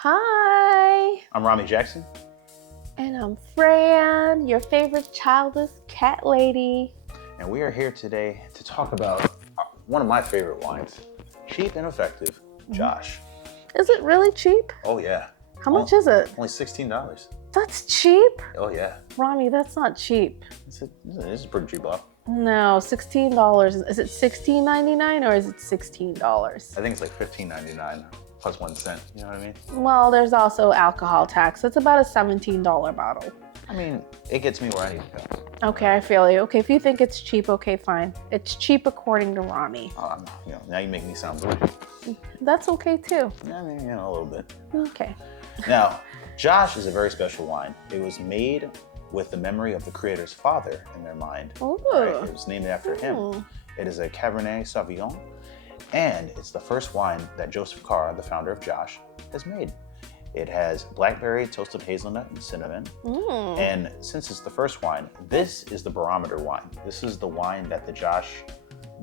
Hi, I'm Rami Jackson. and I'm Fran, your favorite childless cat lady. And we are here today to talk about one of my favorite wines. Cheap and effective, Josh. Is it really cheap? Oh yeah. How much is it? Only $16. That's cheap? Oh yeah. Rami, that's not cheap. This is a pretty cheap bottle. No, $16. Is it $16.99 or is it $16? I think it's like $15.99 plus 1 cent. You know what I mean? Well, there's also alcohol tax. It's about a $17 bottle. I mean, it gets me where I need to go. Okay, I feel you. Okay, if you think it's cheap, okay, fine. It's cheap according to Rami. Now you make me sound bougie. That's okay too. I mean, a little bit. Okay. Now, Josh is a very special wine. It was made with the memory of the creator's father in their mind. Ooh. Right? It was named after him. It is a Cabernet Sauvignon, and it's the first wine that Joseph Carr, the founder of Josh, has made. It has blackberry, toasted hazelnut, and cinnamon. And since it's the first wine, this is the barometer wine. This is the wine that the Josh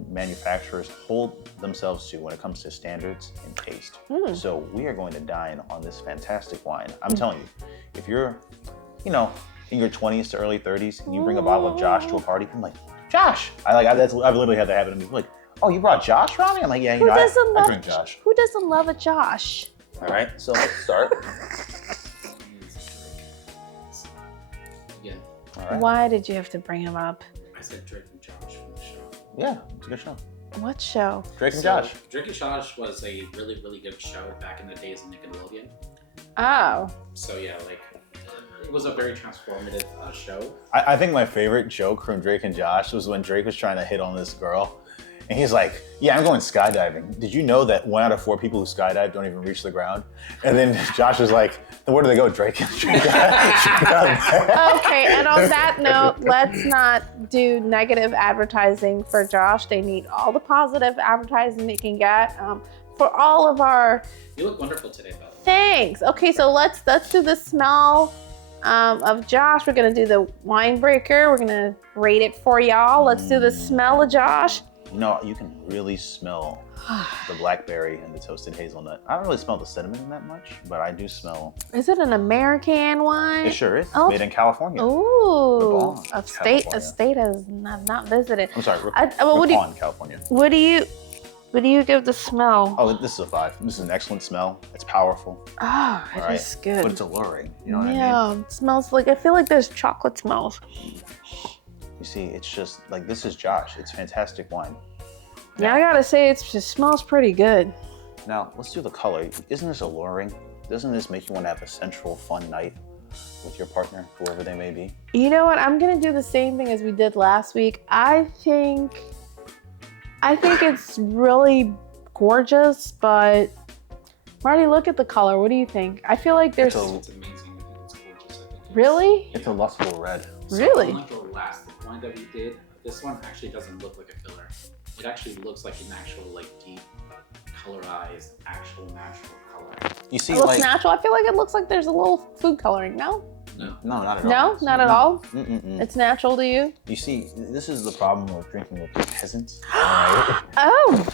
manufacturers hold themselves to when it comes to standards and taste. So we are going to dine on this fantastic wine. I'm telling you, if you're, in your 20s to early 30s, and you bring a bottle of Josh to a party, I'm like, Josh! I've literally had that happen to me. Like, oh, you brought Josh, Ronnie? I'm like, yeah, I drink Josh. Who doesn't love a Josh? All right, so let's start. Yeah. All right. Why did you have to bring him up? I said Drake and Josh from the show. Yeah, it's a good show. What show? Drake and Josh. Drake and Josh was a really, really good show back in the days of Nickelodeon. Oh. So yeah, it was a very transformative show. I think my favorite joke from Drake and Josh was when Drake was trying to hit on this girl. And he's like, yeah, I'm going skydiving. Did you know that 1 out of 4 people who skydive don't even reach the ground? And then Josh was like, then where do they go, Drake? Okay, and on that note, let's not do negative advertising for Josh. They need all the positive advertising they can get for all of our... You look wonderful today, though. Thanks. Okay, so let's do the smell of Josh. We're gonna do the wine breaker. We're gonna rate it for y'all. Let's do the smell of Josh. You can really smell the blackberry and the toasted hazelnut. I don't really smell the cinnamon that much, but I do smell. Is it an American wine? It sure is. Oh. Made in California. Ooh, a state has not visited. I'm sorry, California. What do you give the smell? Oh, this is a 5. This is an excellent smell. It's powerful. Oh, it is good. But it's alluring. You know what I mean? Yeah, it smells like, I feel like there's chocolate smells. You see, it's just like, this is Josh. It's fantastic wine. Yeah, I gotta say, it just smells pretty good. Now, let's do the color. Isn't this alluring? Doesn't this make you want to have a central fun night with your partner, whoever they may be? You know what? I'm gonna do the same thing as we did last week. I think it's really gorgeous, but Marty, look at the color. What do you think? I feel like there's... It's amazing. I think it's gorgeous. Really? It's a lustful red. Really? Unlike the last wine that we did, this one actually doesn't look like a filler. It actually looks like an actual, deep, colorized, actual natural color. You see, It looks natural. I feel like it looks like there's a little food coloring. No? No. No, not at all. No, not at all? Mm-mm-mm. It's natural to you? You see, this is the problem with drinking with peasants. Right? Oh.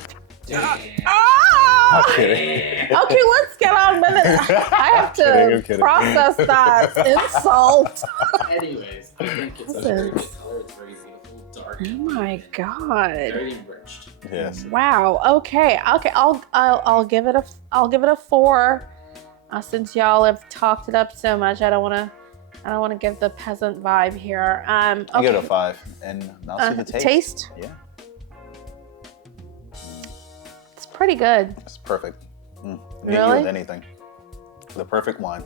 Damn. I'm kidding. Okay, let's get on with it. I have I'm to kidding. process that insult. Anyways, I think it's a very good color. It's very beautiful, dark. Oh my God. Very enriched. Yes. Wow. Okay. I'll give it a 4. Since y'all have talked it up so much, I don't want to give the peasant vibe here. Okay. I'll give it a 5, and I'll see the taste. Taste? Yeah. It's pretty good. It's perfect. Get you Really? with anything. The perfect wine.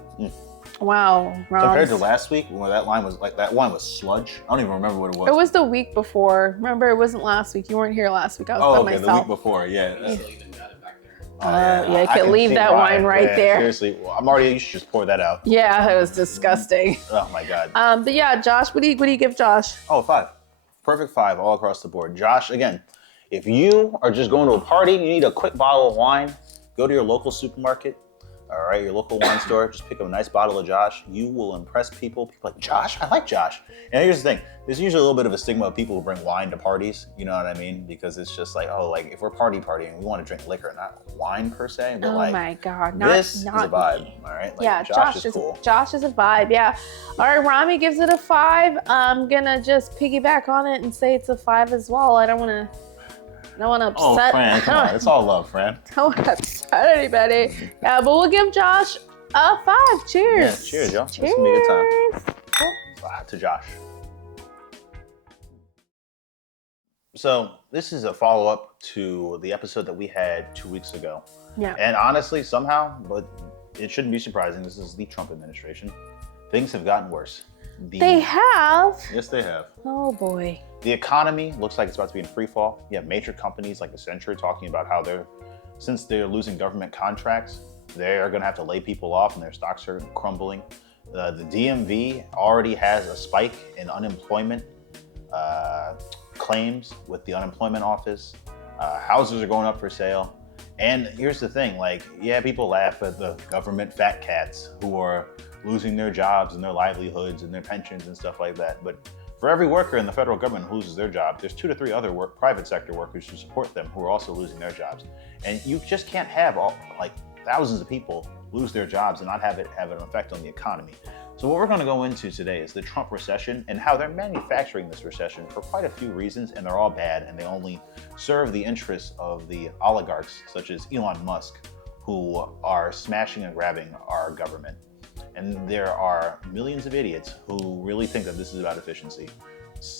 Wow. Compared to last week, where that wine was sludge. I don't even remember what it was. It was the week before. Remember, it wasn't last week. You weren't here last week. I was by myself. The week before, yeah. I still even got it back there. Yeah, you can leave that wine right there. Seriously, well, you should just pour that out. Yeah, it was disgusting. Oh my God. But yeah, Josh, what do you give Josh? Oh, 5. Perfect 5 all across the board. Josh, again, if you are just going to a party, you need a quick bottle of wine, go to your local supermarket. All right, your local wine store, just pick up a nice bottle of Josh. You will impress people. People are like, Josh? I like Josh. And here's the thing. There's usually a little bit of a stigma of people who bring wine to parties. You know what I mean? Because it's just like, oh, like if we're partying, we want to drink liquor, not wine per se. But Oh my God. This is a vibe, me. all right? Like, Yeah, Josh is cool. Josh is a vibe, yeah. All right, Rami gives it a 5. I'm going to just piggyback on it and say it's a 5 as well. I don't want to upset. Oh, Fran, come on. It's all love, Fran. Don't want to upset anybody. Yeah, but we'll give Josh a 5. Cheers. Yeah, cheers, y'all. Cheers. It's going to be a good time. To Josh. So this is a follow-up to the episode that we had 2 weeks ago. Yeah. And honestly, somehow, but it shouldn't be surprising, this is the Trump administration. Things have gotten worse. They have? Yes, they have. Oh, boy. The economy looks like it's about to be in free fall. You have major companies like Accenture talking about how since they're losing government contracts, they're going to have to lay people off and their stocks are crumbling. The DMV already has a spike in unemployment claims with the unemployment office. Houses are going up for sale. And here's the thing, people laugh at the government fat cats who are losing their jobs and their livelihoods and their pensions and stuff like that. But for every worker in the federal government who loses their job, there's 2 to 3 other private sector workers who support them who are also losing their jobs. And you just can't have thousands of people lose their jobs and not have it have an effect on the economy. So what we're going to go into today is the Trump recession and how they're manufacturing this recession for quite a few reasons, and they're all bad, and they only serve the interests of the oligarchs such as Elon Musk, who are smashing and grabbing our government. And there are millions of idiots who really think that this is about efficiency.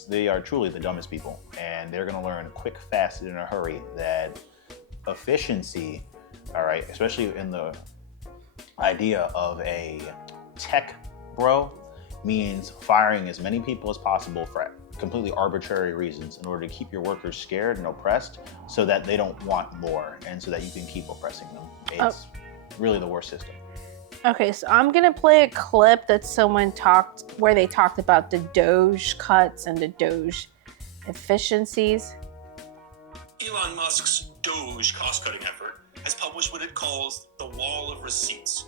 They are truly the dumbest people, and they're going to learn quick, fast, and in a hurry that efficiency, all right, especially in the idea of a tech bro, means firing as many people as possible for completely arbitrary reasons in order to keep your workers scared and oppressed so that they don't want more and so that you can keep oppressing them. It's really the worst system. Okay, so I'm going to play a clip that where they talked about the Doge cuts and the Doge efficiencies. Elon Musk's Doge cost-cutting effort has published what it calls the wall of receipts.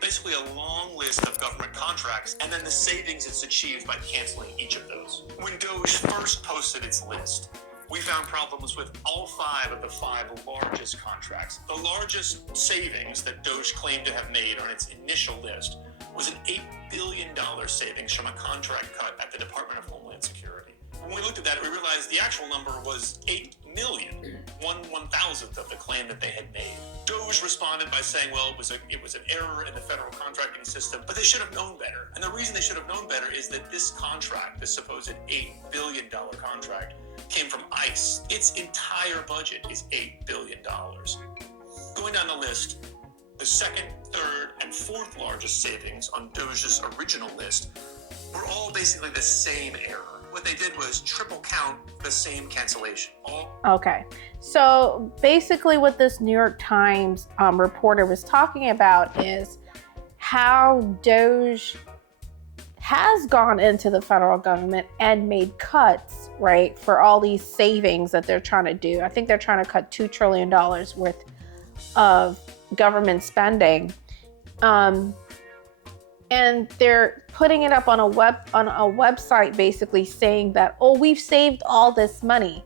Basically a long list of government contracts and then the savings it's achieved by canceling each of those. When Doge first posted its list, we found problems with all 5 of the 5 largest contracts. The largest savings that Doge claimed to have made on its initial list was an $8 billion savings from a contract cut at the Department of Homeland Security. When we looked at that, we realized the actual number was 8 million, 1/1000th of the claim that they had made. Doge responded by saying, well, it was an error in the federal contracting system, but they should have known better. And the reason they should have known better is that this contract, this supposed $8 billion contract, came from ICE. Its entire budget is $8 billion. Going down the list, the 2nd, 3rd, and 4th largest savings on Doge's original list were all basically the same error. What they did was triple count the same cancellation. Okay, so basically what this New York Times reporter was talking about is how Doge has gone into the federal government and made cuts, right, for all these savings that they're trying to do. I think they're trying to cut $2 trillion worth of government spending. And they're putting it up on a website basically saying that, oh, we've saved all this money.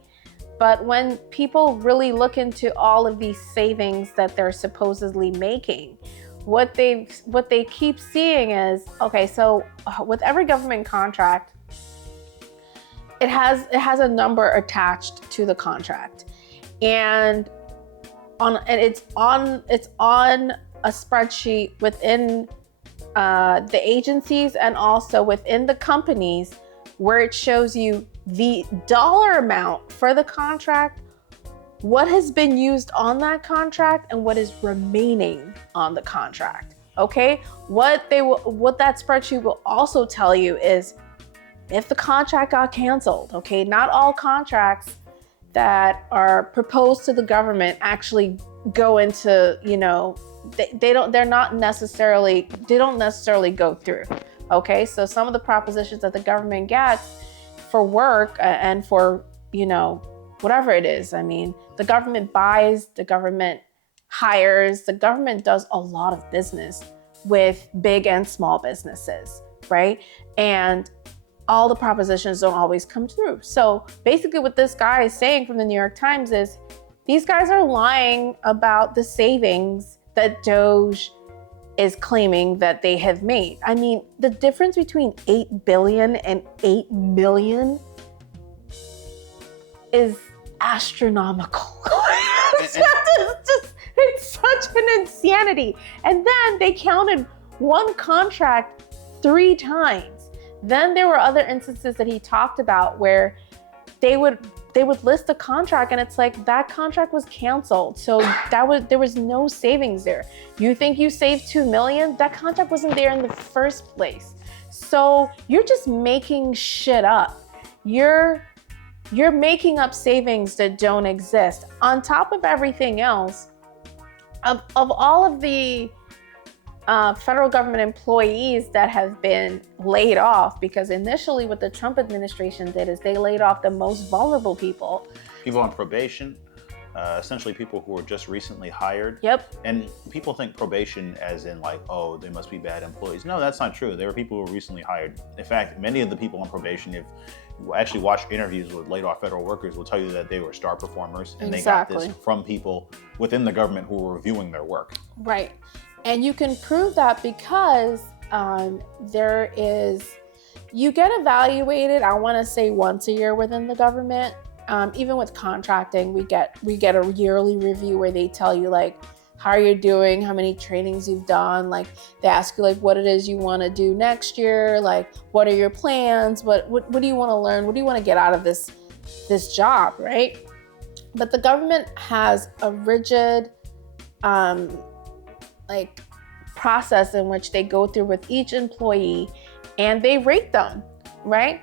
But when people really look into all of these savings that they're supposedly making, what they keep seeing is, okay, so with every government contract, it has a number attached to the contract. And it's on a spreadsheet within the agencies and also within the companies where it shows you the dollar amount for the contract, what has been used on that contract, and what is remaining on the contract. Okay, what that spreadsheet will also tell you is if the contract got canceled. Okay, not all contracts that are proposed to the government actually go into, they don't necessarily go through. Okay, so some of the propositions that the government gets for work and for, whatever it is, I mean, the government buys, the government hires. The government does a lot of business with big and small businesses, right? And all the propositions don't always come through. So basically what this guy is saying from the New York Times is these guys are lying about the savings that Doge is claiming that they have made. I mean, the difference between 8 billion and 8 million is astronomical. It's such an insanity. And then they counted one contract 3 times. Then there were other instances that he talked about where they would list the contract and it's like that contract was canceled. So there was no savings there. You think you saved 2 million? That contract wasn't there in the first place. So you're just making shit up. You're making up savings that don't exist. On top of everything else, of all of the federal government employees that have been laid off, because initially what the Trump administration did is they laid off the most vulnerable people. People on probation, essentially people who were just recently hired. Yep. And people think probation as in like, oh, they must be bad employees. No, that's not true. There were people who were recently hired. In fact, many of the people on probation, if you actually watch interviews with laid off federal workers, will tell you that they were star performers and Exactly. they got this from people within the government who were reviewing their work. Right. And you can prove that because you get evaluated, I want to say once a year within the government. Even with contracting, we get a yearly review where they tell you like how you're doing, how many trainings you've done. Like they ask you like what it is you want to do next year, like what are your plans, what do you want to learn, what do you want to get out of this job, right? But the government has a rigid process in which they go through with each employee and they rate them, right?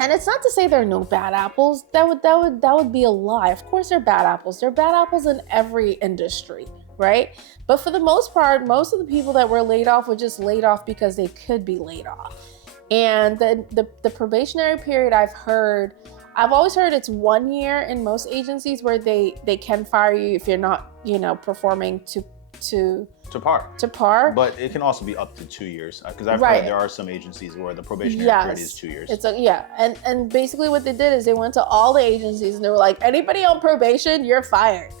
And it's not to say there are no bad apples. That would be a lie. Of course there are bad apples. There are bad apples in every industry, right? But for the most part, most of the people that were laid off were just laid off because they could be laid off. And the probationary period I've always heard it's 1 year in most agencies where they can fire you if you're not, performing to par. But it can also be up to 2 years because I've heard there are some agencies where the probationary period is 2 years. And basically what they did is they went to all the agencies and they were like, anybody on probation, you're fired,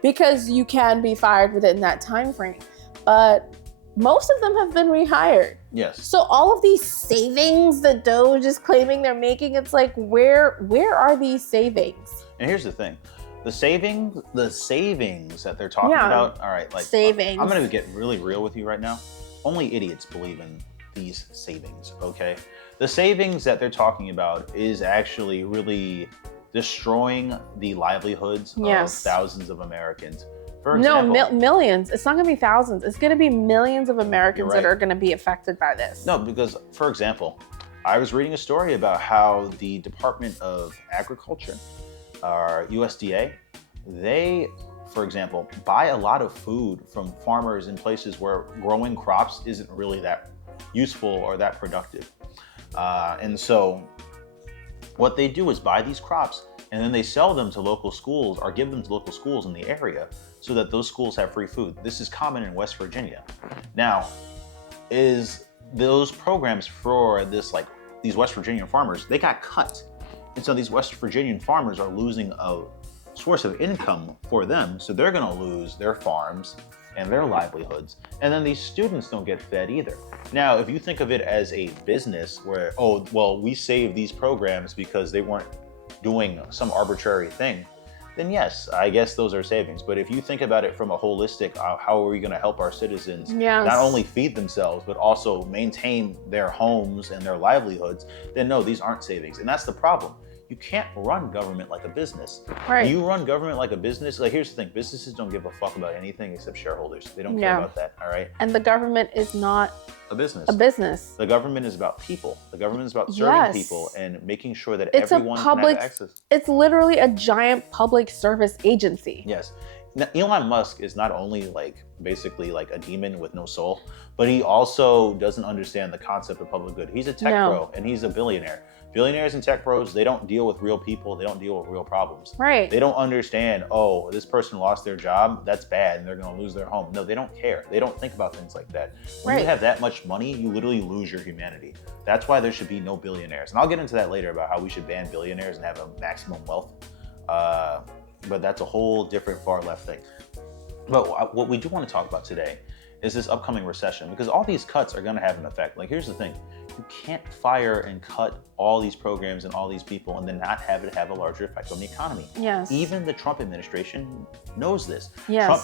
because you can be fired within that time frame. But most of them have been rehired. Yes. So all of these savings that Doge is claiming they're making, it's like, where are these savings? And here's the thing. The savings that they're talking about, all right, like savings. I'm gonna get really real with you right now. Only idiots believe in these savings, okay? The savings that they're talking about is actually really destroying the livelihoods of thousands of Americans. For example, millions. It's not gonna be thousands. It's gonna be millions of Americans that are gonna be affected by this. No, because for example, I was reading a story about how the Department of Agriculture, or USDA, they, for example, buy a lot of food from farmers in places where growing crops isn't really that useful or that productive. And so what they do is buy these crops and then they sell them to local schools or give them to local schools in the area so that those schools have free food. This is common in West Virginia. Now, is those programs for these West Virginian farmers, they got cut. And so these West Virginian farmers are losing a source of income for them. So they're gonna lose their farms and their livelihoods. And then these students don't get fed either. Now, if you think of it as a business where, oh, well, we saved these programs because they weren't doing some arbitrary thing, then yes, I guess those are savings. But if you think about it from a holistic, how are we gonna help our citizens not only feed themselves, but also maintain their homes and their livelihoods, then no, these aren't savings. And that's the problem. You can't run government like a business. Right. You run government like a business. Like, here's the thing, businesses don't give a fuck about anything except shareholders. They don't care about that, all right? And the government is not a business. The government is about people. The government is about serving people and making sure that everyone can have access. It's literally a giant public service agency. Yes. Now, Elon Musk is not only basically a demon with no soul, but he also doesn't understand the concept of public good. He's a tech bro and he's a billionaire. Billionaires and tech bros, they don't deal with real people. They don't deal with real problems. Right. They don't understand, oh, this person lost their job. That's bad. And they're going to lose their home. No, they don't care. They don't think about things like that. When you have that much money, you literally lose your humanity. That's why there should be no billionaires. And I'll get into that later about how we should ban billionaires and have a maximum wealth. But that's a whole different far left thing. But what we do want to talk about today is this upcoming recession, because all these cuts are going to have an effect. Like, here's the thing. You can't fire and cut all these programs and all these people and then not have it have a larger effect on the economy. Yes. Even the Trump administration knows this. Yes. Trump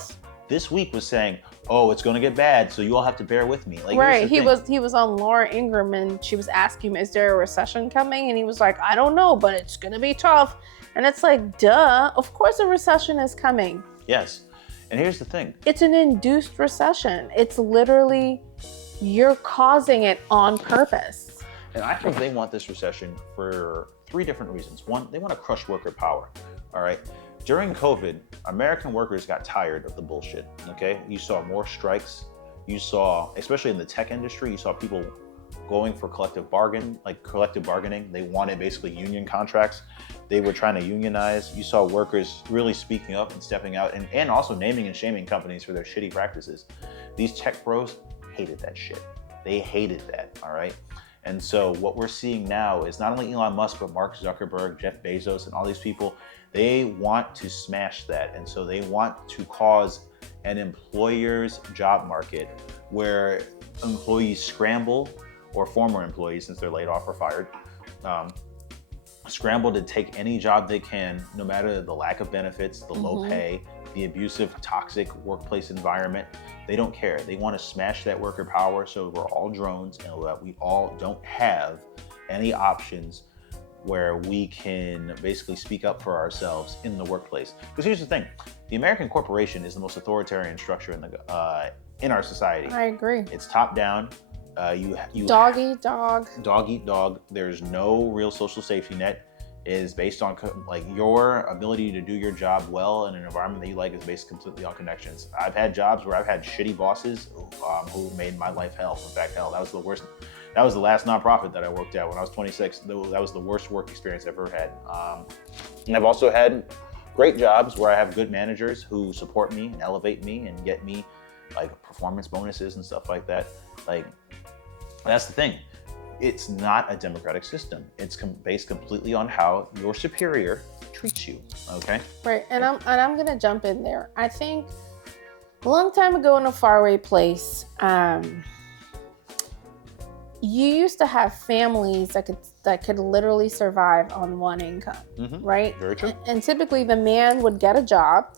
this week was saying, oh, it's going to get bad, so you all have to bear with me. Like, right. He was on Laura Ingraham, and she was asking him, is there a recession coming? And he was like, I don't know, but it's going to be tough. And it's like, duh, of course a recession is coming. Yes. And here's the thing. It's an induced recession. It's literally, you're causing it on purpose. And I think they want this recession for 3 different reasons. One, they want to crush worker power. All right. During COVID, American workers got tired of the bullshit. Okay. You saw more strikes. You saw, especially in the tech industry, you saw people going for collective bargaining. They wanted basically union contracts. They were trying to unionize. You saw workers really speaking up and stepping out and also naming and shaming companies for their shitty practices. These tech bros hated that shit. They hated that, all right? And so what we're seeing now is not only Elon Musk, but Mark Zuckerberg, Jeff Bezos, and all these people, they want to smash that. And so they want to cause an employer's job market where employees scramble, or former employees, since they're laid off or fired, scramble to take any job they can, no matter the lack of benefits, the low pay, the abusive, toxic workplace environment. They don't care. They want to smash that worker power so we're all drones and that we all don't have any options where we can basically speak up for ourselves in the workplace. Because here's the thing, the American corporation is the most authoritarian structure in our society. I agree. It's top down. You dog eat dog. Dog eat dog. There's no real social safety net. It is based on like your ability to do your job well in an environment that you like is based completely on connections. I've had jobs where I've had shitty bosses who made my life hell. In fact, hell, that was the worst. That was the last nonprofit that I worked at when I was 26. That was the worst work experience I've ever had. And I've also had great jobs where I have good managers who support me and elevate me and get me like performance bonuses and stuff like that. Like, that's the thing. It's not a democratic system. It's based completely on how your superior treats you. Okay. Right, and I'm gonna jump in there. I think a long time ago in a faraway place, you used to have families that could literally survive on one income, right? Very true. And typically the man would get a job,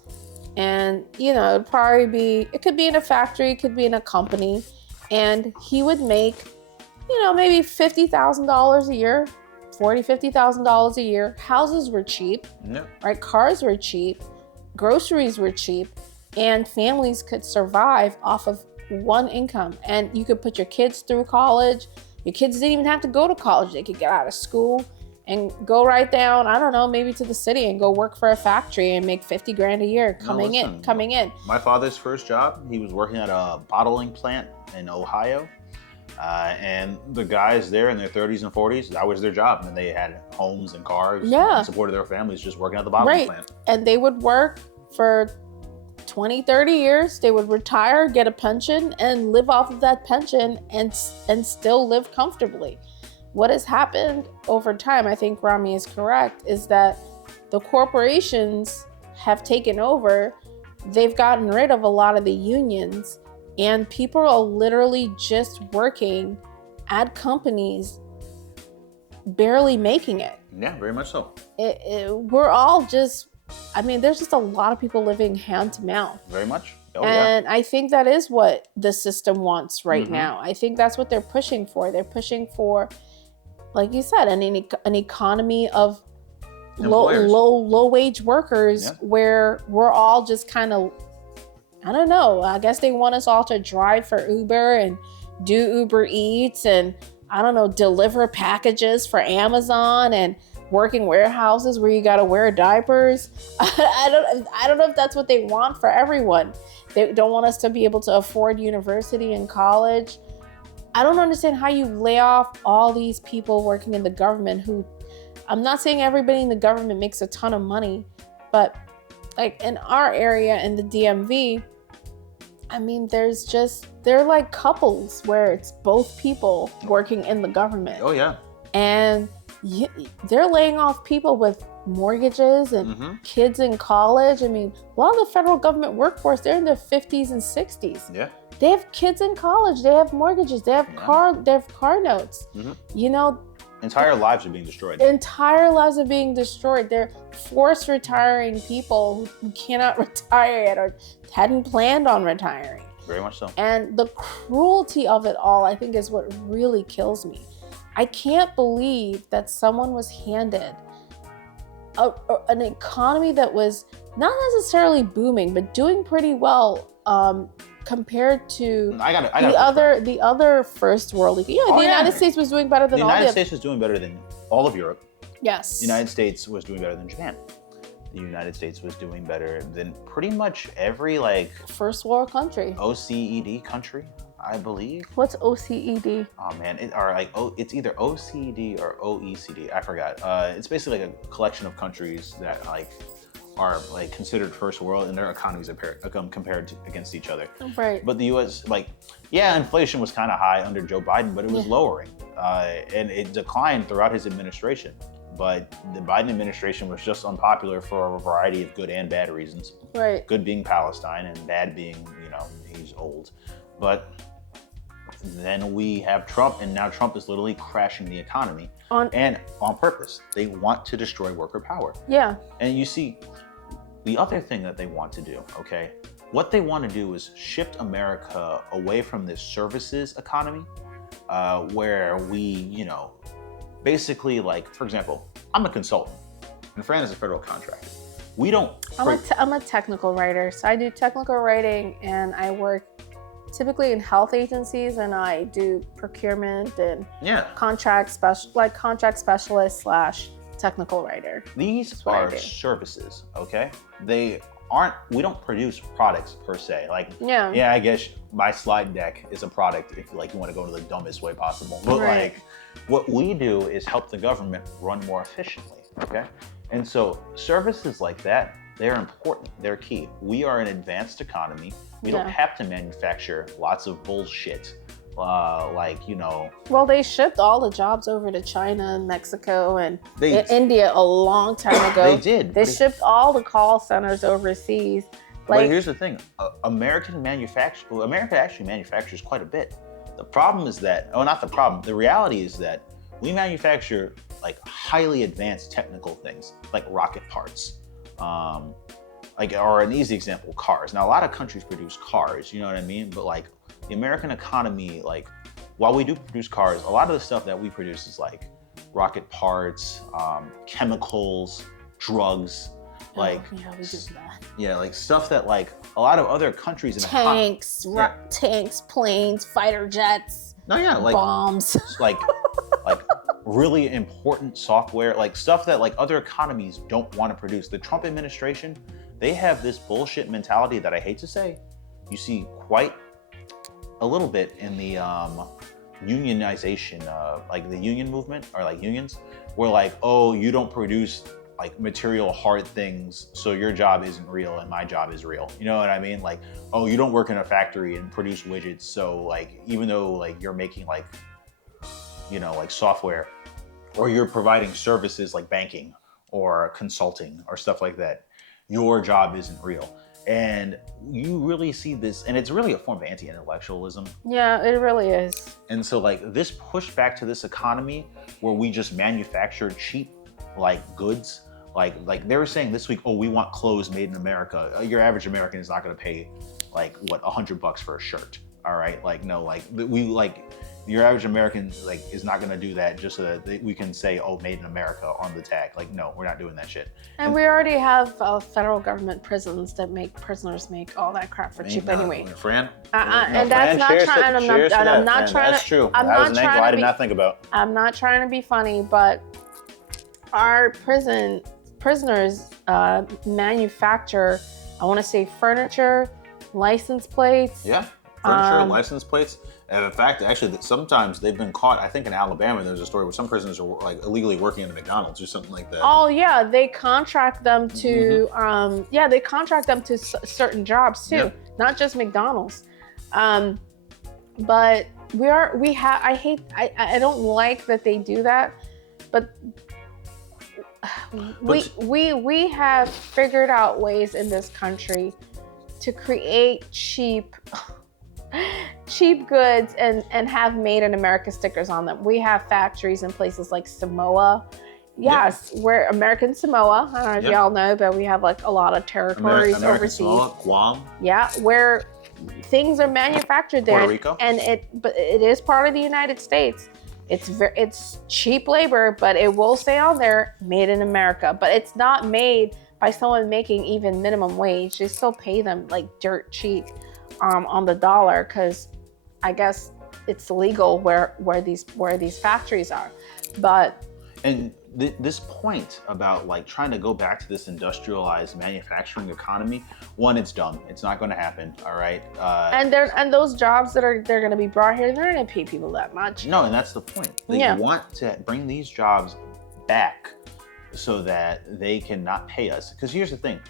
and it'd probably it could be in a factory, it could be in a company, and he would make, maybe $50,000 a year, $50,000 a year. Houses were cheap, right? Cars were cheap, groceries were cheap, and families could survive off of one income. And you could put your kids through college. Your kids didn't even have to go to college. They could get out of school and go right down, I don't know, maybe to the city and go work for a factory and make $50,000 a year coming in. My father's first job, he was working at a bottling plant in Ohio. And the guys there in their 30s and 40s, that was their job. And they had homes and cars and supported their families just working at the bottling plant. And they would work for 20, 30 years. They would retire, get a pension, and live off of that pension and still live comfortably. What has happened over time, I think Rami is correct, is that the corporations have taken over. They've gotten rid of a lot of the unions, and people are literally just working at companies, barely making it. Yeah, very much so. We're all just, there's just a lot of people living hand to mouth. Very much. And I think that is what the system wants right now. I think that's what they're pushing for. They're pushing for, like you said, an economy of low wage workers where we're all just kind of, I don't know. I guess they want us all to drive for Uber and do Uber Eats and, I don't know, deliver packages for Amazon and working warehouses where you got to wear diapers. I don't know if that's what they want for everyone. They don't want us to be able to afford university and college. I don't understand how you lay off all these people working in the government who, I'm not saying everybody in the government makes a ton of money, but like in our area in the DMV, I mean, they're like couples where it's both people working in the government. Oh yeah. And they're laying off people with mortgages and kids in college. I mean, a lot of the federal government workforce, they're in their 50s and 60s. Yeah. They have kids in college. They have mortgages. They have car notes. You know, entire lives are being destroyed. Entire lives are being destroyed. They're forced retiring people who cannot retire yet or hadn't planned on retiring. Very much so. And the cruelty of it all, I think, is what really kills me. I can't believe that someone was handed an economy that was not necessarily booming, but doing pretty well compared to the other first world. Yeah, the United States was doing better than all the United States was doing better than all of Europe. Yes. The United States was doing better than Japan. The United States was doing better than pretty much every first world country. OECD country, I believe. What's OCED? Oh man, it's either OCD or OECD. I forgot. It's basically like a collection of countries that are considered first world, and their economies are compared against each other. Right. But the U.S. inflation was kind of high under Joe Biden, but it was lowering, and it declined throughout his administration. But the Biden administration was just unpopular for a variety of good and bad reasons. Right. Good being Palestine, and bad being, he's old. But then we have Trump, and now Trump is literally crashing the economy. And on purpose. They want to destroy worker power. Yeah. And you see, the other thing that they want to do, okay, what they want to do is shift America away from this services economy, where we, basically, for example, I'm a consultant, and Fran is a federal contractor. We don't. I'm a technical writer, so I do technical writing, and I work typically in health agencies, and I do procurement and contract specialist / technical writer. These are services, okay? We don't produce products per se. I guess my slide deck is a product if you want to go to the dumbest way possible. But what we do is help the government run more efficiently, okay? And so services like that, they're important, they're key. We are an advanced economy. We don't have to manufacture lots of bullshit. Well, they shipped all the jobs over to China and Mexico and India a long time ago. They did. They shipped all the call centers overseas. But here's the thing. America actually manufactures quite a bit. The problem is that, not the problem, the reality is that we manufacture highly advanced technical things, like rocket parts. Or an easy example, cars. Now, a lot of countries produce cars, you know what I mean? But the American economy, while we do produce cars, a lot of the stuff that we produce is rocket parts, chemicals, drugs, we do that. Yeah, stuff that a lot of other countries in tanks, planes, fighter jets. No, yeah, bombs. Really important software, stuff that other economies don't want to produce. The Trump administration, they have this bullshit mentality that I hate to say, you see quite a little bit in the unionization, the union movement or unions, where oh, you don't produce material hard things, so your job isn't real and my job is real. You know what I mean? Oh, you don't work in a factory and produce widgets, so even though you're making software, or you're providing services like banking or consulting or stuff like that, your job isn't real. And you really see this, and it's really a form of anti-intellectualism. Yeah, it really is. And so this pushback to this economy where we just manufacture cheap goods, they were saying this week, oh, we want clothes made in America. Your average American is not going to pay $100 for a shirt. All right, your average American is not going to do that just so that we can say, oh, made in America on the tag. No, we're not doing that shit. And we already have federal government prisons that make prisoners make all that crap for cheap anyway. Fran? And that's not trying. I'm not trying. That's true. That was an angle I did not think about. I'm not trying to be funny, but our prisoners manufacture, I want to say, furniture, license plates. Yeah. Furniture, license plates. And in fact, actually, sometimes they've been caught. I think in Alabama, there's a story where some prisoners are like illegally working at McDonald's or something like that. Oh yeah, they contract them to they contract them to certain jobs too, not just McDonald's. But I don't like that they do that, but we have figured out ways in this country to create cheap goods and have made in America stickers on them. We have factories in places like Samoa. Yes, we're American Samoa. I don't know if y'all know, but we have like a lot of territories American overseas. Samoa, Guam. Yeah, where things are manufactured there. Puerto Rico. But it is part of the United States. It's cheap labor, but it will say on there, made in America. But it's not made by someone making even minimum wage. They still pay them like dirt cheap on the dollar, because I guess it's legal where these factories are. But this point about like trying to go back to this industrialized manufacturing economy, one, it's dumb. It's not going to happen. All right. And those jobs they're going to be brought here, they're not going to pay people that much. No, and that's the point. They want to bring these jobs back so that they can not pay us. Because here's the thing,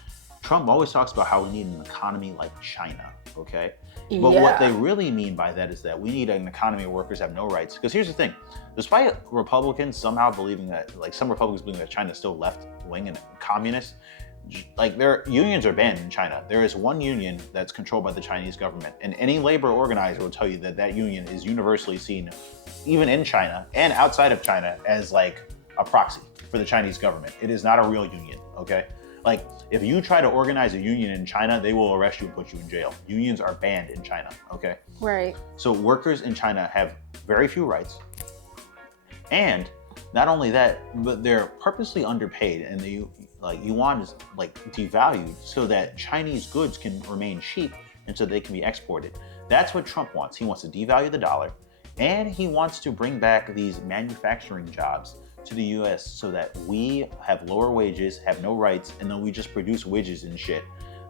Trump always talks about how we need an economy like China. Okay. But what they really mean by that is that we need an economy where workers have no rights. Because here's the thing, despite Republicans somehow believing that, like some Republicans believing that China is still left wing and communist, like their unions are banned in China. There is one union that's controlled by the Chinese government, and any labor organizer will tell you that that union is universally seen, even in China and outside of China, as like a proxy for the Chinese government. It is not a real union. Okay. Like, if you try to organize a union in China, they will arrest you and put you in jail. Unions are banned in China, okay? Right. So workers in China have very few rights. And not only that, but they're purposely underpaid, and the yuan is like devalued so that Chinese goods can remain cheap and so they can be exported. That's what Trump wants. He wants to devalue the dollar, and he wants to bring back these manufacturing jobs to the US so that we have lower wages, have no rights, and then we just produce widgets and shit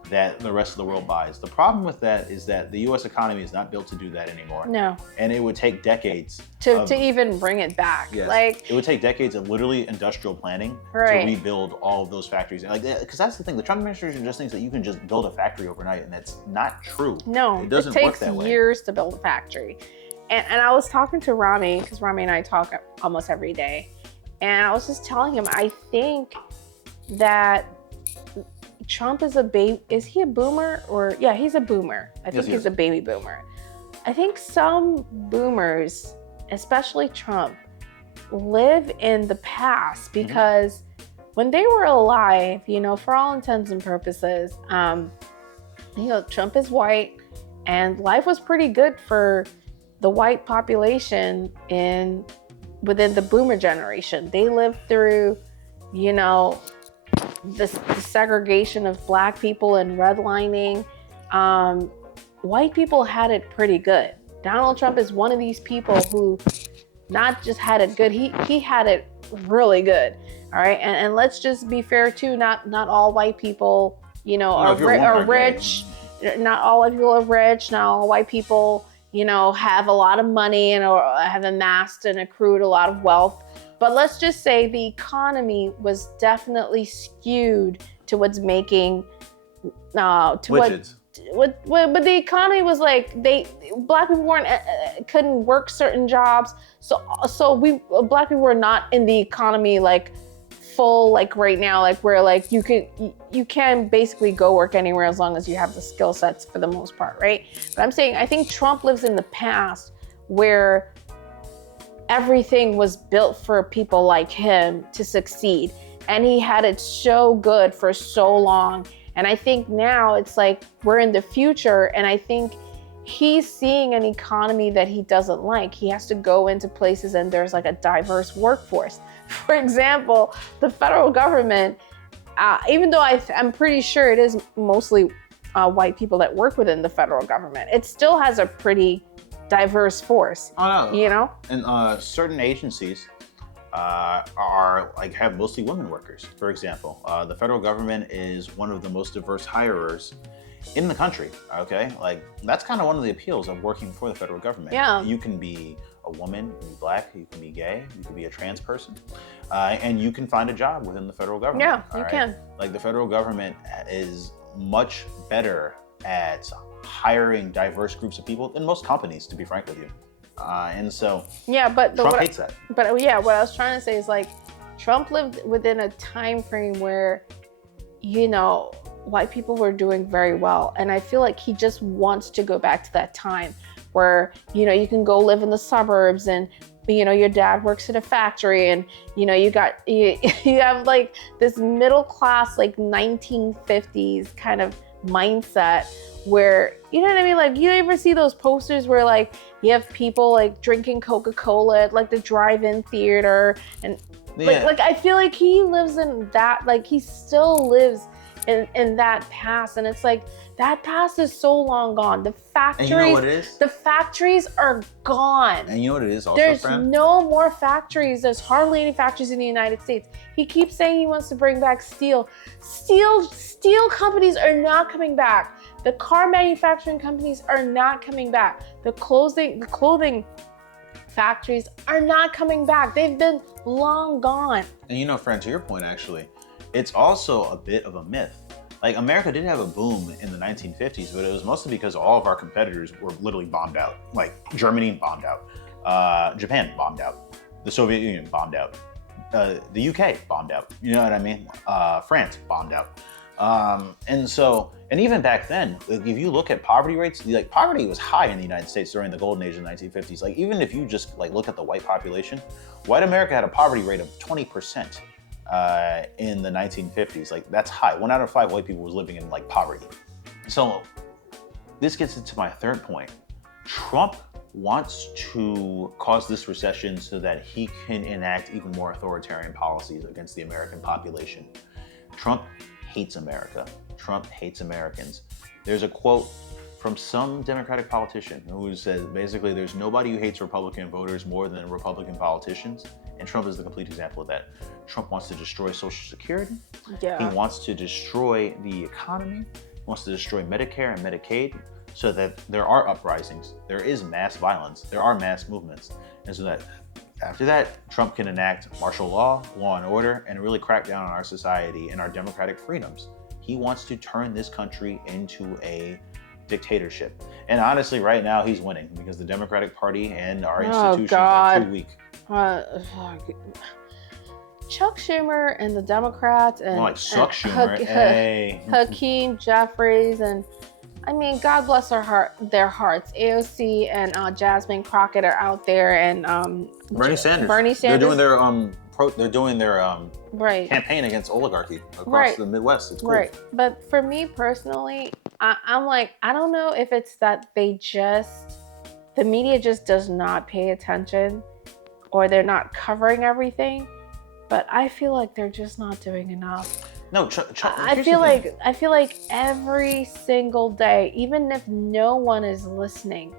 that the rest of the world buys. The problem with that is that the US economy is not built to do that anymore. No. And it would take decades to even bring it back. Yes. Like, it would take decades of literally industrial planning to rebuild all of those factories. Like, because that's the thing, the Trump administration just thinks that you can just build a factory overnight, and that's not true. No, it doesn't takes work that way. years to build a factory. And I was talking to Rami, because Rami and I talk almost every day. And I was just telling him, I think that Trump is is he a boomer? Or, yeah, he's a boomer. I think he's a baby boomer. I think some boomers, especially Trump, live in the past, because when they were alive, for all intents and purposes, Trump is white, and life was pretty good for the white population within the boomer generation. They lived through, the segregation of black people and redlining. White people had it pretty good. Donald Trump is one of these people who not just had it good, he had it really good. All right. And let's just be fair too, not all white people, are rich. Not all white people are rich. Not all white people have a lot of money and have amassed and accrued a lot of wealth. But let's just say the economy was definitely skewed to what's making, but the economy was like, black people couldn't work certain jobs. So black people were not in the economy like full, like right now, like where like you can basically go work anywhere as long as you have the skill sets for the most part, right? But I'm saying, I think Trump lives in the past where everything was built for people like him to succeed. And he had it so good for so long. And I think now it's like we're in the future, and I think he's seeing an economy that he doesn't like. He has to go into places and there's like a diverse workforce. For example, the federal government, even though I'm pretty sure it is mostly white people that work within the federal government, it still has a pretty diverse force. Oh, no. And certain agencies have mostly women workers. For example, the federal government is one of the most diverse hirers in the country. Okay, like that's kind of one of the appeals of working for the federal government. Yeah. You can be a woman, you can be black, you can be gay, you can be a trans person, and you can find a job within the federal government. Yeah, you can. Like the federal government is much better at hiring diverse groups of people than most companies, to be frank with you. And so yeah, but Trump hates that. But yeah, what I was trying to say is like Trump lived within a time frame where, you know, white people were doing very well, and I feel like he just wants to go back to that time where, you know, you can go live in the suburbs and, you know, your dad works at a factory and, you know, you have like this middle class, like 1950s kind of mindset where, you know what I mean? Like, you ever see those posters where like you have people like drinking Coca-Cola at like the drive-in theater and like I feel like he lives in that, like he still lives in that past, and it's like that past is so long gone. The factories, and you know what it is? The factories are gone. And you know what it is also, There's friend? no more factories. There's hardly any factories in the United States. He keeps saying he wants to bring back steel. Steel companies are not coming back. The car manufacturing companies are not coming back. The clothing factories are not coming back. They've been long gone. And you know, friend, to your point, actually, it's also a bit of a myth. Like, America did have a boom in the 1950s, but it was mostly because all of our competitors were literally bombed out. Like, Germany bombed out, Japan bombed out, the Soviet Union bombed out, the UK bombed out, you know what I mean? France bombed out. And even back then, if you look at poverty rates, like poverty was high in the United States during the golden age of the 1950s. Like, even if you just like look at the white population, white America had a poverty rate of 20%. In the 1950s. Like, that's high. 1 out of 5 white people was living in like poverty. So this gets into my third point. Trump wants to cause this recession so that he can enact even more authoritarian policies against the American population. Trump hates America. Trump hates Americans. There's a quote from some Democratic politician who says basically there's nobody who hates Republican voters more than Republican politicians. And Trump is the complete example of that. Trump wants to destroy Social Security. Yeah. He wants to destroy the economy. He wants to destroy Medicare and Medicaid so that there are uprisings. There is mass violence. There are mass movements. And so that after that, Trump can enact martial law, law and order, and really crack down on our society and our democratic freedoms. He wants to turn this country into a dictatorship. And honestly, right now, he's winning because the Democratic Party and our institutions are too weak. Chuck Schumer and the Democrats and, more like Chuck Schumer, Hakeem Jeffries, and I mean, God bless their hearts. AOC and Jasmine Crockett are out there, and Bernie Sanders. They're doing their right campaign against oligarchy across the Midwest. It's cool. Right, but for me personally, I'm like, I don't know if it's that the media just does not pay attention, or they're not covering everything, but I feel like they're just not doing enough. No, I feel like every single day, even if no one is listening,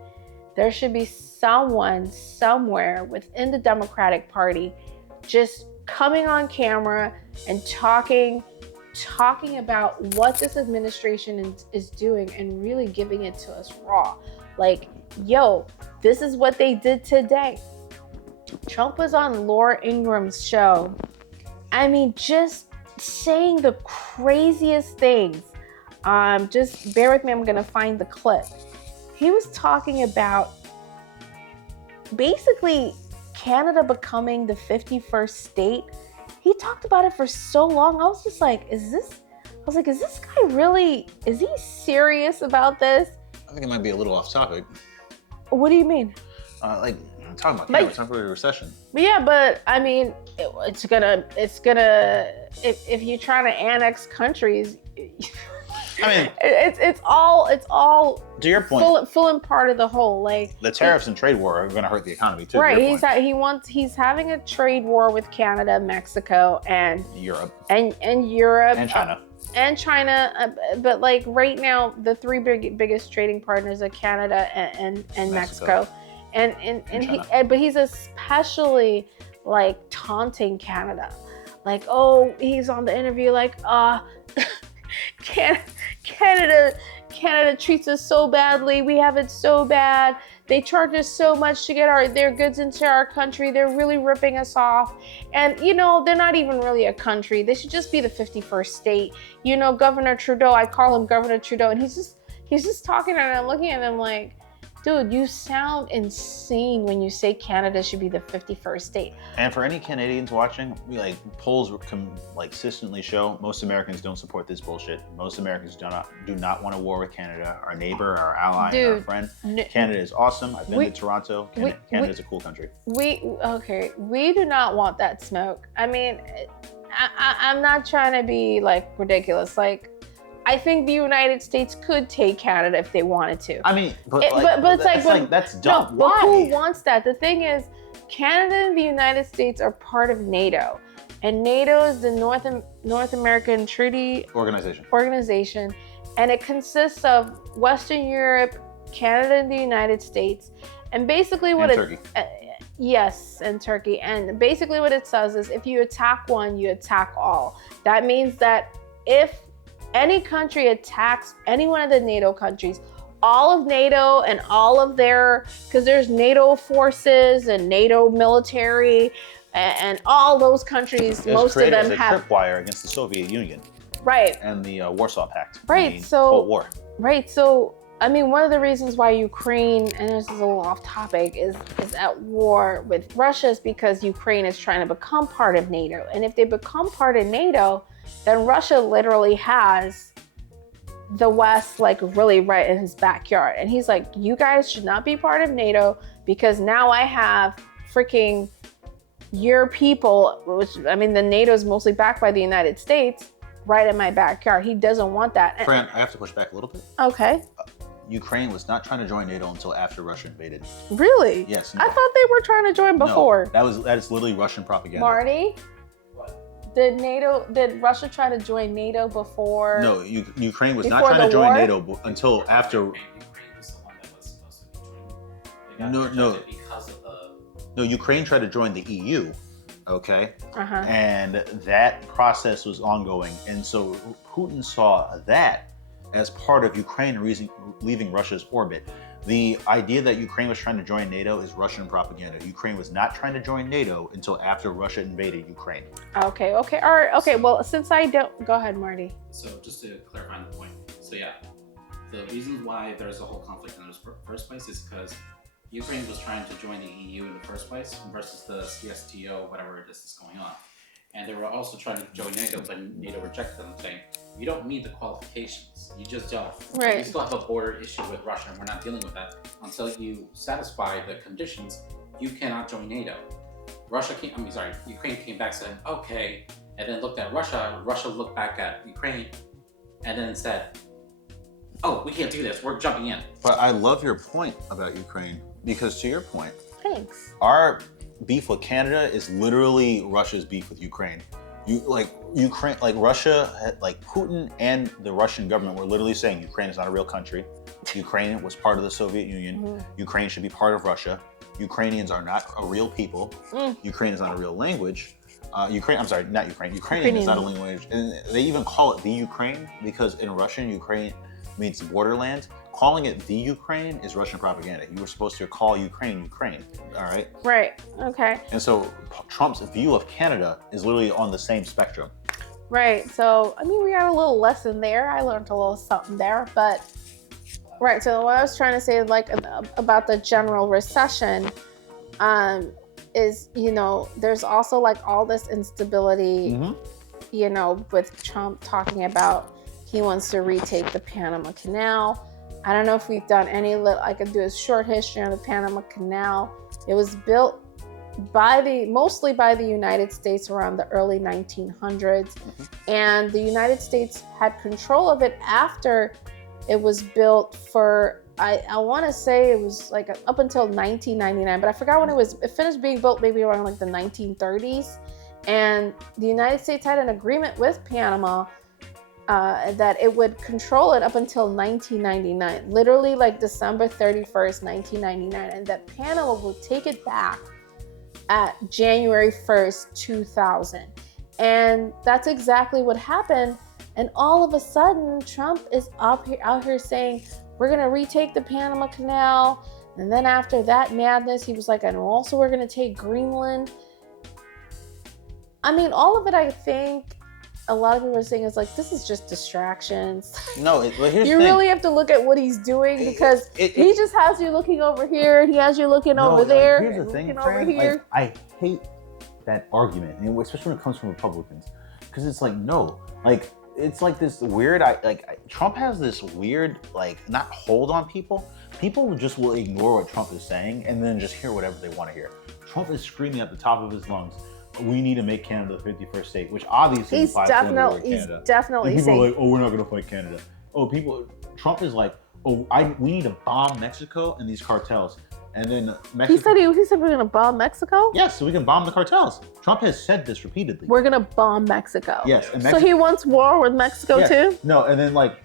there should be someone somewhere within the Democratic Party just coming on camera and talking about what this administration is doing and really giving it to us raw. Like, yo, this is what they did today. Trump was on Laura Ingram's show. I mean, just saying the craziest things. Just bear with me, I'm gonna find the clip. He was talking about basically Canada becoming the 51st state. He talked about it for so long. I was just like, is this guy really, is he serious about this? I think it might be a little off topic. What do you mean? Like, I'm talking about Canada, temporary recession. Yeah, but I mean, it's gonna, if you're trying to annex countries, I mean, it's all to your point, full and part of the whole. Like, the tariffs and trade war are going to hurt the economy too. Right. He's having a trade war with Canada, Mexico, and Europe, and Europe and China. But like right now, the three biggest trading partners are Canada and Mexico. But he's especially like taunting Canada, like, oh, he's on the interview like, Canada Canada treats us so badly. We have it so bad. They charge us so much to get their goods into our country. They're really ripping us off. And, you know, they're not even really a country. They should just be the 51st state. You know, Governor Trudeau, I call him Governor Trudeau, and he's just talking, and I'm looking at him like, dude, you sound insane when you say Canada should be the 51st state. And for any Canadians watching, polls consistently show most Americans don't support this bullshit. Most Americans do not want a war with Canada, our neighbor, our ally, and our friend. Canada is awesome. I've been to Toronto. Canada's a cool country. We do not want that smoke. I mean, I'm not trying to be like ridiculous. Like, I think the United States could take Canada if they wanted to. I mean, but that's dumb. No, but who wants that? The thing is, Canada and the United States are part of NATO, and NATO is the North American Treaty Organization, and it consists of Western Europe, Canada, and the United States, and basically what Turkey. Yes, and Turkey. And basically what it says is, if you attack one, you attack all. That means that if any country attacks any one of the NATO countries, all of NATO and all of because there's NATO forces and NATO military and all those countries, most of them have tripwire against the Soviet Union. Right. And the Warsaw Pact. Right. Cold War. Right. So, I mean, one of the reasons why Ukraine, and this is a little off topic, is at war with Russia is because Ukraine is trying to become part of NATO. And if they become part of NATO, then Russia literally has the West like really right in his backyard. And he's like, you guys should not be part of NATO because now I have freaking your people, which, I mean, the NATO is mostly backed by the United States, right in my backyard. He doesn't want that. Fran, I have to push back a little bit. Okay. Ukraine was not trying to join NATO until after Russia invaded. Really? Yes. I thought they were trying to join before. No, that is literally Russian propaganda. Marty? Did Russia try to join NATO before? No, Ukraine was not trying to join NATO until after. Ukraine was the one that was supposed to be joining. No, Ukraine tried to join the EU, okay? Uh-huh. And that process was ongoing. And so Putin saw that as part of Ukraine leaving Russia's orbit. The idea that Ukraine was trying to join NATO is Russian propaganda. Ukraine was not trying to join NATO until after Russia invaded Ukraine. Okay, all right, okay. Well, since I don't, go ahead, Marty. So just to clarify the point. So yeah, the reasons why there's a whole conflict in the first place is because Ukraine was trying to join the EU in the first place versus the CSTO, whatever it is that's going on. And they were also trying to join NATO, but NATO rejected them, saying, you don't meet the qualifications. You just don't. Right. We still have a border issue with Russia, and we're not dealing with that. Until you satisfy the conditions, you cannot join NATO. Ukraine came back saying, okay, and then looked at Russia. Russia looked back at Ukraine, and then said, oh, we can't do this. We're jumping in. But I love your point about Ukraine, because to your point, Thanks. Our beef with Canada is literally Russia's beef with Ukraine. Russia, Putin and the Russian government were literally saying Ukraine is not a real country. Ukraine was part of the Soviet Union. Mm-hmm. Ukraine should be part of Russia. Ukrainians are not a real people. Ukraine is not a real language. Ukrainian is not a language. And they even call it the Ukraine because in Russian, Ukraine means borderland. Calling it the Ukraine is Russian propaganda. You were supposed to call Ukraine, all right? Right, okay. And so Trump's view of Canada is literally on the same spectrum. Right, so, I mean, we got a little lesson there. I learned a little something there, but, right, so what I was trying to say, like, about the general recession is, you know, there's also, like, all this instability, you know, with Trump talking about he wants to retake the Panama Canal. I don't know if we've done I could do a short history on the Panama Canal. It was built mostly by the United States around the early 1900s. And the United States had control of it after it was built for, I want to say it was like up until 1999, but I forgot when it finished being built, maybe around like the 1930s. And the United States had an agreement with Panama that it would control it up until 1999, literally like December 31st, 1999, and that Panama will take it back at January 1st, 2000. And that's exactly what happened. And all of a sudden, Trump is out here saying, we're going to retake the Panama Canal. And then after that madness, he was like, and also we're going to take Greenland. I mean, all of it, I think a lot of people are saying is like, this is just distractions. No, but here's you the thing. really have to look at what he's doing, because he just has you looking over here and he has you looking over there. Here's the thing, Fran, like, I hate that argument, and especially when it comes from Republicans, because it's like, no, like, it's like this weird, Trump has this weird, like, not hold on people. People just will ignore what Trump is saying and then just hear whatever they want to hear. Trump is screaming at the top of his lungs, we need to make Canada the 51st state, which obviously he's definitely and people saying, are like, oh, we're not going to fight Canada. Trump is like, oh, we need to bomb Mexico and these cartels. And then Mexico. He said we're going to bomb Mexico? Yes, so we can bomb the cartels. Trump has said this repeatedly. We're going to bomb Mexico. Yes. And so he wants war with Mexico too? No, and then like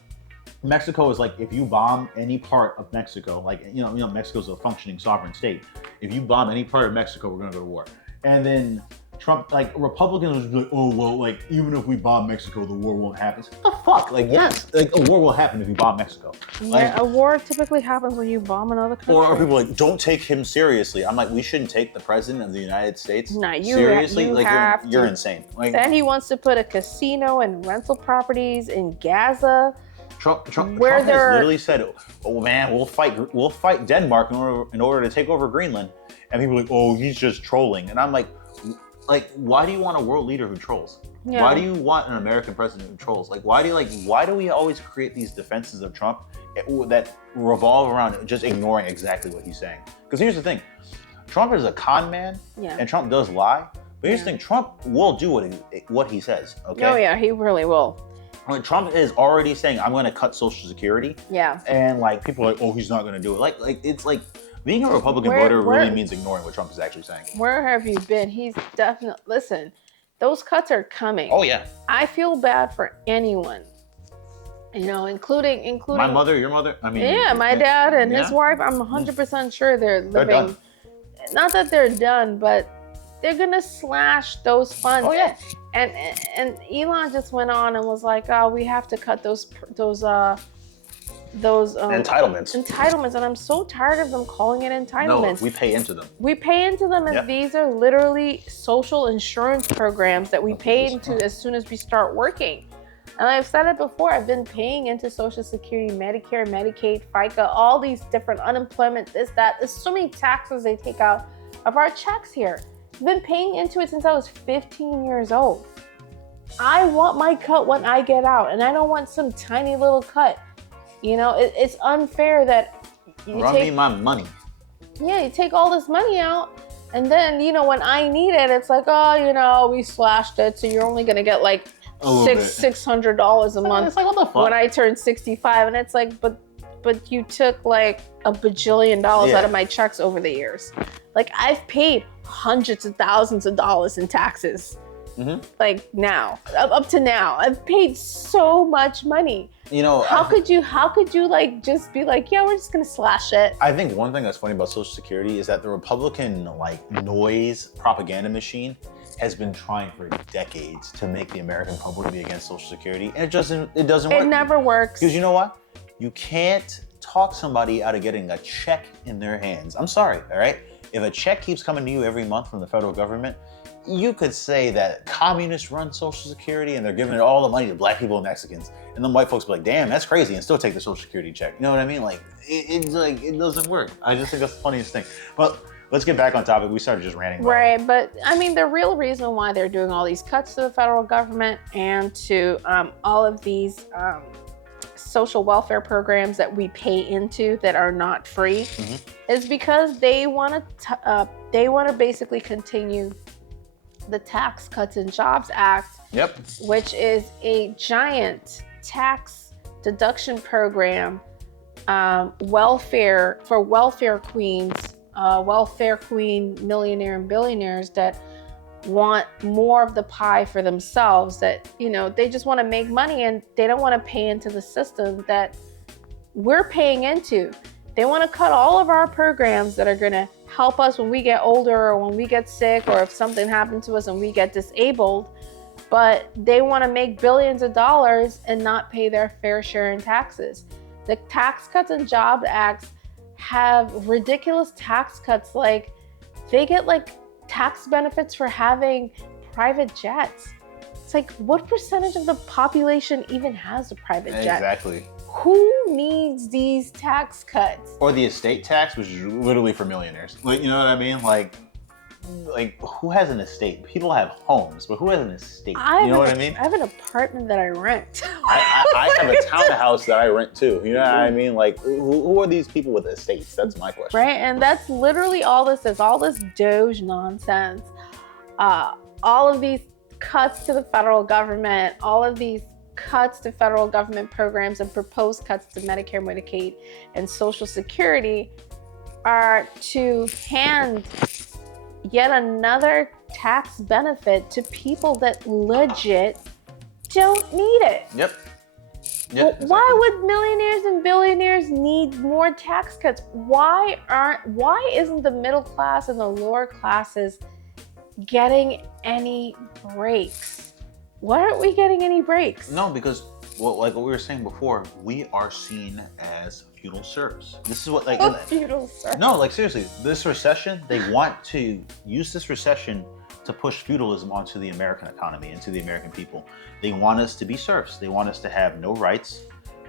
Mexico is like, if you bomb any part of Mexico, like, you know, Mexico's a functioning sovereign state. If you bomb any part of Mexico, we're going to go to war. And then Trump, like, Republicans would be like, oh, well, like, even if we bomb Mexico, the war won't happen. What the fuck? Like, yes, like, a war will happen if you bomb Mexico. Like, yeah, a war typically happens when you bomb another country. Or people like, don't take him seriously. I'm like, we shouldn't take the president of the United States seriously? You're insane. Like, then he wants to put a casino and rental properties in Gaza. Trump has literally said, oh man, we'll fight Denmark in order to take over Greenland. And people are like, oh, he's just trolling. And I'm like, why do you want a world leader who trolls? Yeah. Why do you want an American president who trolls? Like, why do we always create these defenses of Trump that revolve around just ignoring exactly what he's saying? Because here's the thing, Trump is a con man, and Trump does lie. But here's the thing, Trump will do what he says, okay? Oh yeah, he really will. When Trump is already saying, I'm going to cut Social Security. Yeah. And like, people are like, oh, he's not going to do it. Like it's like, being a Republican voter really means ignoring what Trump is actually saying. Where have you been? He's definitely, listen, those cuts are coming. Oh yeah. I feel bad for anyone, you know, including my mother, your mother. I mean, yeah, my dad and his wife. I'm 100% sure they're living. They're done. Not that they're done, but they're gonna slash those funds. Oh yeah. And Elon just went on and was like, oh, we have to cut those entitlements, and I'm so tired of them calling it entitlements. No, we pay into them. And these are literally social insurance programs that we pay into as soon as we start working. And I've said it before, I've been paying into Social Security, Medicare, Medicaid, FICA, all these different unemployment, this, that. There's so many taxes they take out of our checks here. I've been paying into it since I was 15 years old. I want my cut when I get out, and I don't want some tiny little cut. You know, it's unfair that you Run me my money. Yeah, you take all this money out, and then, you know, when I need it, it's like, oh, you know, we slashed it, so you're only gonna get like $600 a month. It's like, what the fuck? When I turn 65, and it's like, but you took like $1 bajillion out of my checks over the years. Like, I've paid hundreds of thousands of dollars in taxes. Mm-hmm. Like now, up to now, I've paid so much money. You know, how could you like just be like, yeah, we're just gonna slash it? I think one thing that's funny about Social Security is that the Republican like noise propaganda machine has been trying for decades to make the American public be against Social Security, and it doesn't work. It never works. Because you know what? You can't talk somebody out of getting a check in their hands. I'm sorry, all right? If a check keeps coming to you every month from the federal government, you could say that communists run Social Security and they're giving all the money to black people and Mexicans. And then white folks be like, damn, that's crazy, and still take the Social Security check. You know what I mean? Like, it doesn't work. I just think that's the funniest thing. But let's get back on topic. We started just ranting. Right, but I mean, the real reason why they're doing all these cuts to the federal government and to all of these social welfare programs that we pay into that are not free is because they want to basically continue the Tax Cuts and Jobs Act, which is a giant tax deduction program, welfare queen millionaire and billionaires that want more of the pie for themselves, that, you know, they just want to make money and they don't want to pay into the system that we're paying into. They want to cut all of our programs that are going to help us when we get older or when we get sick or if something happened to us and we get disabled. but they want to make billions of dollars and not pay their fair share in taxes. The Tax Cuts and Jobs Acts have ridiculous tax cuts, like they get like tax benefits for having private jets. It's like, what percentage of the population even has a private jet? Exactly. Who needs these tax cuts? Or the estate tax, which is literally for millionaires. Like, you know what I mean? Like who has an estate? People have homes, but who has an estate? You know what I mean? I have an apartment that I rent. I have a townhouse that I rent too. You know what I mean? Like, who are these people with estates? That's my question. Right, and that's literally all this is. All this Doge nonsense. All of these cuts to the federal government, all of these cuts to federal government programs and proposed cuts to Medicare, Medicaid, and Social Security are to hand yet another tax benefit to people that legit don't need it. Yep. Well, exactly. Why would millionaires and billionaires need more tax cuts? Why isn't the middle class and the lower classes getting any breaks? Why aren't we getting any breaks? No, because like what we were saying before, we are seen as feudal serfs. This is what feudal serfs. No, like seriously, this recession, they want to use this recession to push feudalism onto the American economy, into the American people. They want us to be serfs. They want us to have no rights.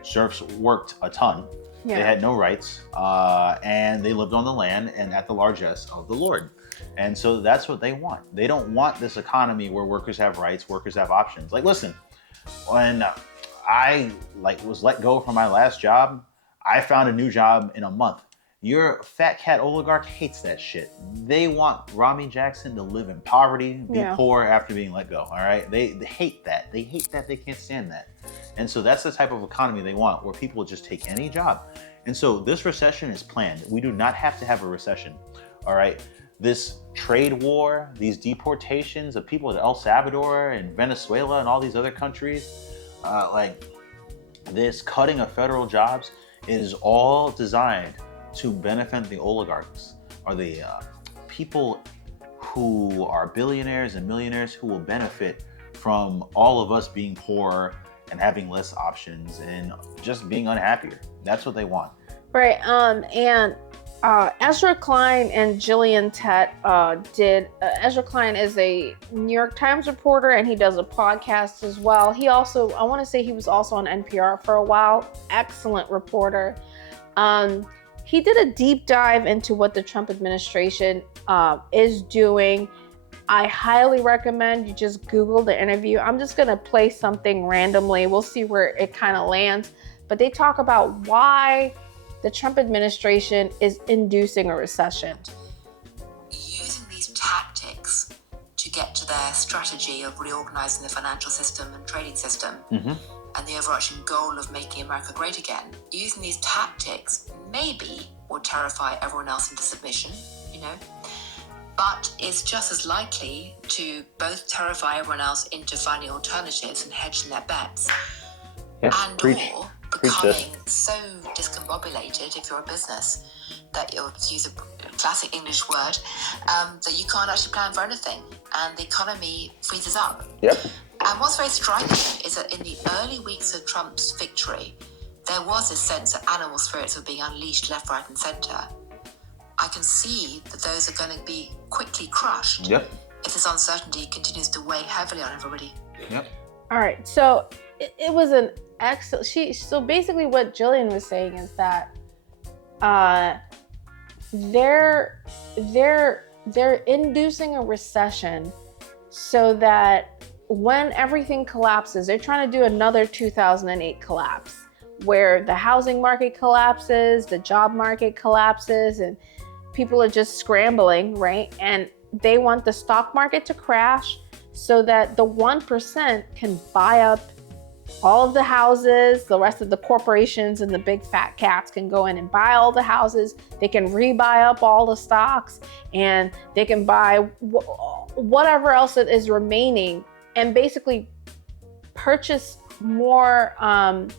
Serfs worked a ton. Yeah. They had no rights, and they lived on the land and at the largesse of the Lord. And so that's what they want. They don't want this economy where workers have rights, workers have options. Like, listen, when I was let go from my last job, I found a new job in a month. Your fat cat oligarch hates that shit. They want Rami Jackson to live in poverty, be poor after being let go, all right? They hate that. They hate that. They can't stand that. And so that's the type of economy they want, where people just take any job. And so this recession is planned. We do not have to have a recession, all right? This trade war, these deportations of people to El Salvador and Venezuela and all these other countries, like this cutting of federal jobs, it is all designed to benefit the oligarchs, or the people who are billionaires and millionaires who will benefit from all of us being poor and having less options and just being unhappier. That's what they want. Right. And Ezra Klein and Jillian Tett Ezra Klein is a New York Times reporter, and he does a podcast as well. He also, I want to say he was also on NPR for a while. Excellent reporter. He did a deep dive into what the Trump administration is doing. I highly recommend you just Google the interview. I'm just going to play something randomly. We'll see where it kind of lands. But they talk about why the Trump administration is inducing a recession. Using these tactics to get to their strategy of reorganizing the financial system and trading system, and the overarching goal of making America great again, using these tactics maybe will terrify everyone else into submission, but it's just as likely to both terrify everyone else into finding alternatives and hedging their bets, or becoming so discombobulated, if you're a business, that you'll use a classic English word, that you can't actually plan for anything, and the economy freezes up. Yep. And what's very striking is that in the early weeks of Trump's victory, there was this sense that animal spirits were being unleashed left, right, and centre. I can see that those are going to be quickly crushed if this uncertainty continues to weigh heavily on everybody. Yep. All right, so it was an excellent. So basically, what Jillian was saying is that they're inducing a recession so that when everything collapses, they're trying to do another 2008 collapse, where the housing market collapses, the job market collapses, and people are just scrambling, right? And they want the stock market to crash so that the 1% can buy up all of the houses, the rest of the corporations and the big fat cats can go in and buy all the houses. They can rebuy up all the stocks, and they can buy whatever else that is remaining, and basically purchase more of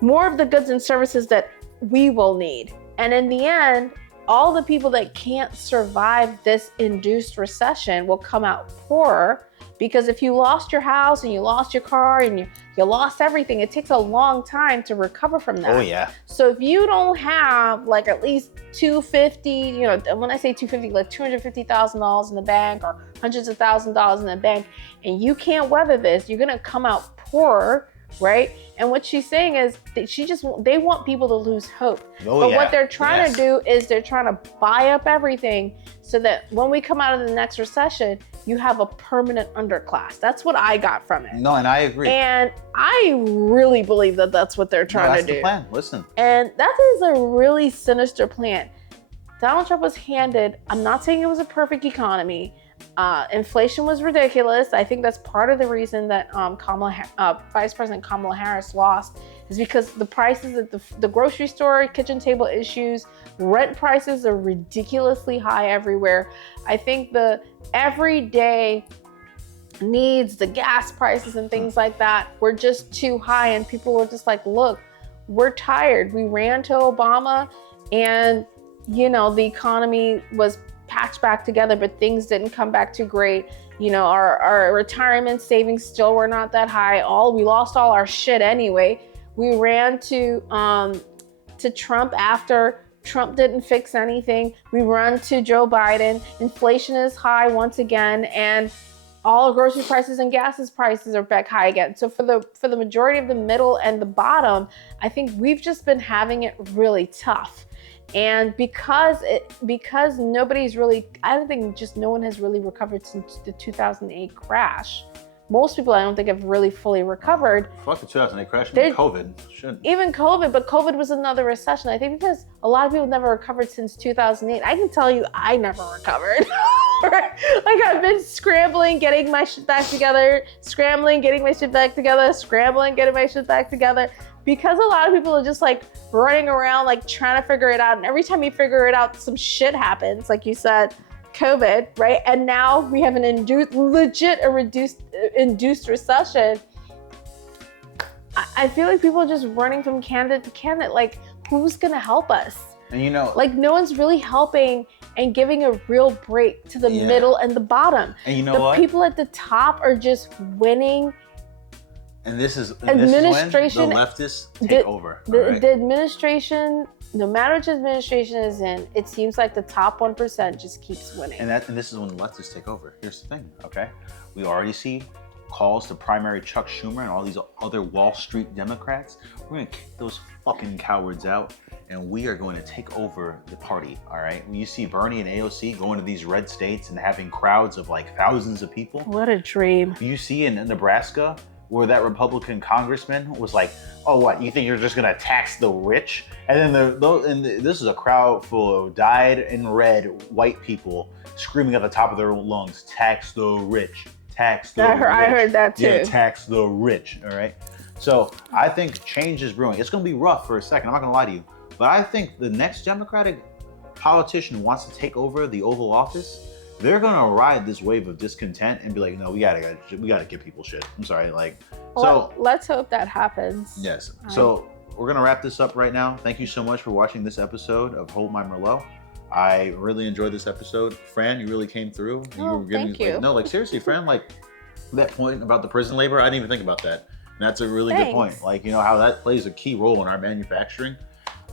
the goods and services that we will need. And in the end, all the people that can't survive this induced recession will come out poorer Because if you lost your house and you lost your car and you lost everything, it takes a long time to recover from that. Oh yeah. So if you don't have like at least $250, when I say $250, like $250,000 in the bank or hundreds of $1,000s in the bank, and you can't weather this, you're gonna come out poorer, right? And what she's saying is that they want people to lose hope. Oh, but yeah. what they're trying to do is they're trying to buy up everything so that when we come out of the next recession, you have a permanent underclass. That's what I got from it. No, and I agree. And I really believe that that's what they're trying to do. That's the plan. Listen. And that is a really sinister plan. Donald Trump was handed, I'm not saying it was a perfect economy. Inflation was ridiculous. I think that's part of the reason that Vice President Kamala Harris lost, is because the prices at the grocery store, kitchen table issues, rent prices are ridiculously high everywhere. I think the everyday needs, the gas prices and things like that were just too high, and people were just like, look, we're tired. We ran to Obama and the economy was patched back together, but things didn't come back too great. Our retirement savings still were not that high. We lost all our shit anyway. We ran to Trump after Trump didn't fix anything. We run to Joe Biden. Inflation is high once again, and all grocery prices and gas prices are back high again. So for the majority of the middle and the bottom, I think we've just been having it really tough. And because nobody's really, I don't think no one has really recovered since the 2008 crash. Most people, I don't think, have really fully recovered. Fuck the 2008 crash, even COVID. Even COVID, but COVID was another recession. I think because a lot of people never recovered since 2008. I can tell you, I never recovered. Like, I've been scrambling, getting my shit back together, scrambling, getting my shit back together, scrambling, getting my shit back together. Because a lot of people are just like running around, like trying to figure it out. And every time you figure it out, some shit happens. Like you said, COVID, right? And now we have an induced recession. I feel like people are just running from candidate to candidate. Like, who's gonna help us? And like, no one's really helping and giving a real break to the middle and the bottom. And the people at the top are just winning. And this is when the leftists take over. The administration, no matter which administration is in, it seems like the top 1% just keeps winning. And this is when the leftists take over. Here's the thing, okay? We already see calls to primary Chuck Schumer and all these other Wall Street Democrats. We're gonna kick those fucking cowards out, and we are going to take over the party, all right? When you see Bernie and AOC going to these red states and having crowds of like thousands of people. What a dream. You see in Nebraska, where that Republican congressman was like, oh, what, you think you're just gonna tax the rich? And then this is a crowd full of dyed in red white people screaming at the top of their lungs, tax the rich, tax the rich. I heard that too. Yeah, tax the rich, all right? So I think change is brewing. It's gonna be rough for a second, I'm not gonna lie to you. But I think the next Democratic politician who wants to take over the Oval Office, they're gonna ride this wave of discontent and be like, no, we gotta give people shit. I'm sorry, let's hope that happens. Yes. So we're gonna wrap this up right now. Thank you so much for watching this episode of Hold My Merlot. I really enjoyed this episode. Fran, you really came through. Thank you. Seriously, Fran, that point about the prison labor, I didn't even think about that. And that's a really good point. How that plays a key role in our manufacturing.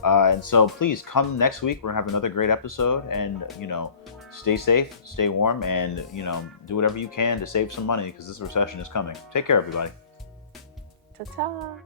And so please come next week. We're gonna have another great episode, and stay safe, stay warm, and do whatever you can to save some money, because this recession is coming. Take care, everybody. Ta-ta.